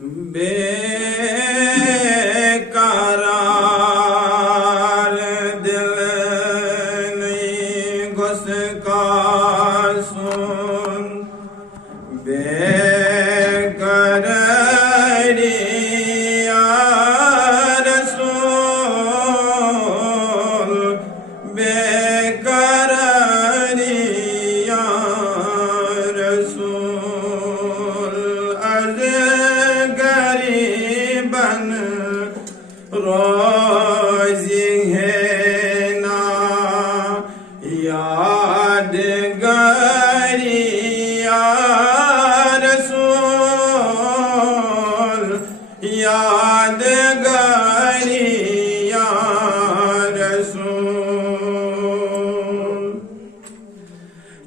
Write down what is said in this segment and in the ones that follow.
बेकरार दिल नहीं गुस्का सुन बेकरारी या रसूल बेकरारी या रसूल रोज़ी है ना यादगारी या रसूल यादगारी या रसूल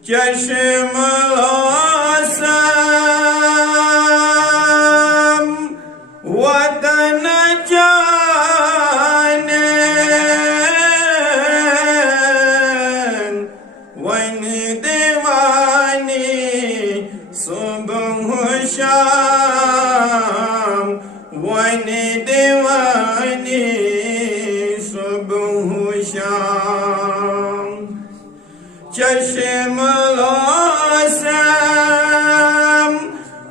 चश्म वतन सुबह शाम वन दीवानी सुबह शाम चश्म लोसम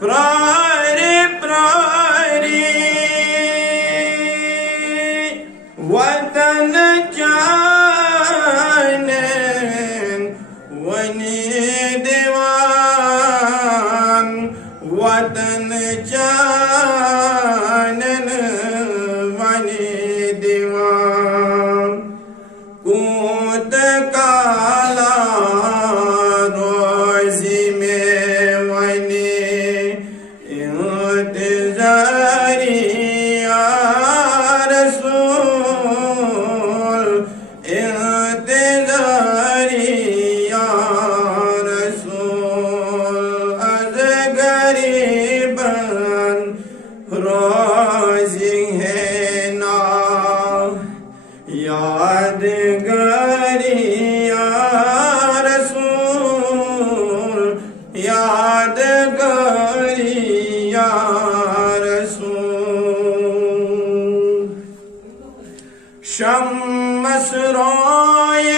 प्रारी प्रारी वतन जाने वन वतन जानन वनी दीवान कूद काला रोज़ी में वनी इंतज़ारी या रसूल इंतज़ारी या रोज़ी है ना यादगारी या रसूल यादगारी या रसूल शम्स रोयस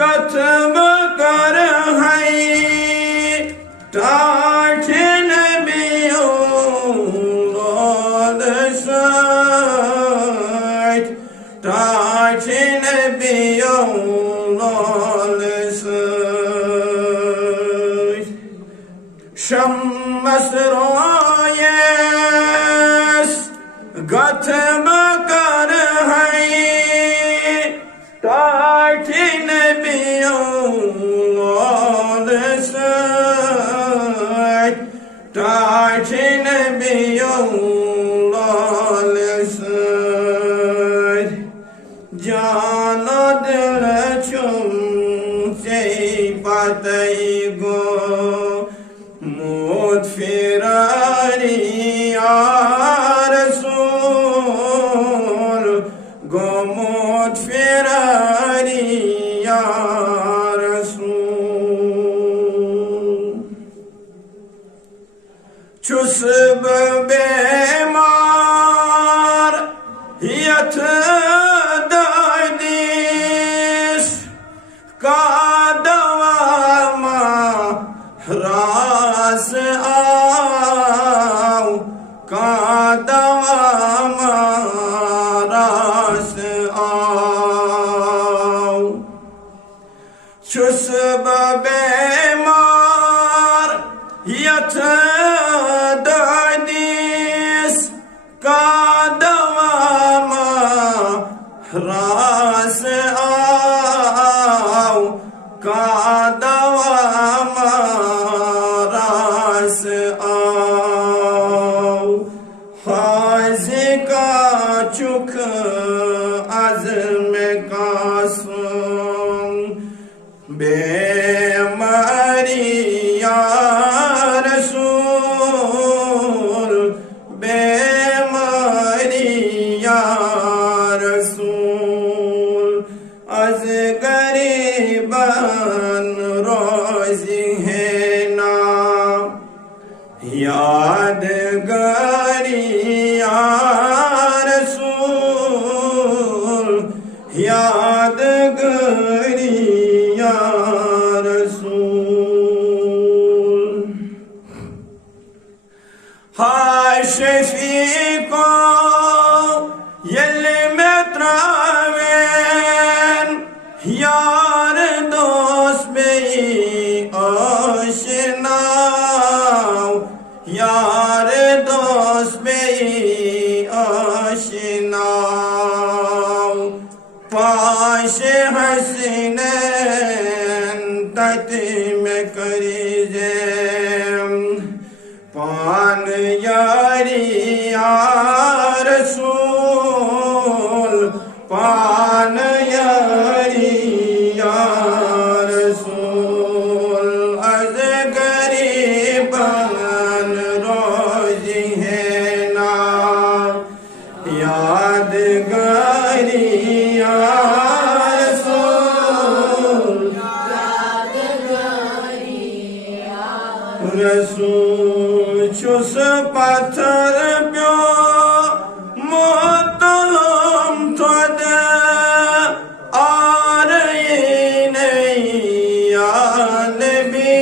गथम कर है Touching beyond all sight, Shams royes gatam kar hai, touching beyond all sight, touching beyond all sight. जानो दिल चुम से पातई गो मोद फिरारी या रसूल गो मोद फिरारी या रसूल चुस्ब बेमार यथ रास आओ का दवा रास आओ चुस्ब बेमार यथ दादीस का दवा रास आओ का दवा रास आओ हाज़े का चुक अज़्म का सुन बेमारी या रसूल बेमारी या रसूल अज़ गरीबन रोज़ी है ना यादगारी या रसूल, यादगारी या रसूल। हाय शफीको यल्ले में त्रावेन, यार दोस्त में आशना, यार दोस्त में आशना। पाश हसनैन तट में करीजे, पान यारी या रसूल, पान यारी या रसूल। अज गरीबन रोजी है ना, यादगारी या रसूल, रसूल। चुस पत्थर प्यो मोहतलम थोद, आर ये नहीं या नबी,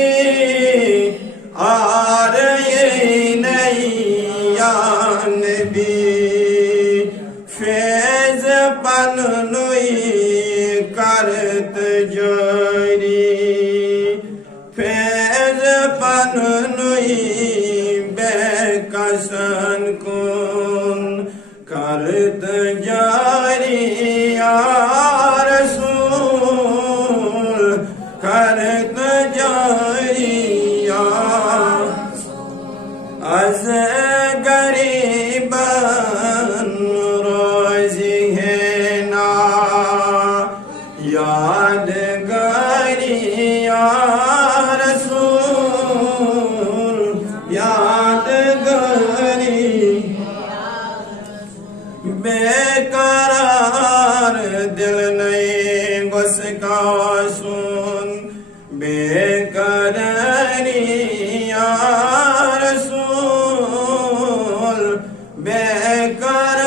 आर ये नहीं या नबी। फैज पन नुई करत जारी, फैज पन नुई बेकसन कुन करत जारी या रसूल, करत जारी या। अज गरीबन रोजी है ना, यादगारी या रसूल, यादगारी। बेकरार दिल नहीं गुस का सुन, बेकरारी या रसूल, बेकरार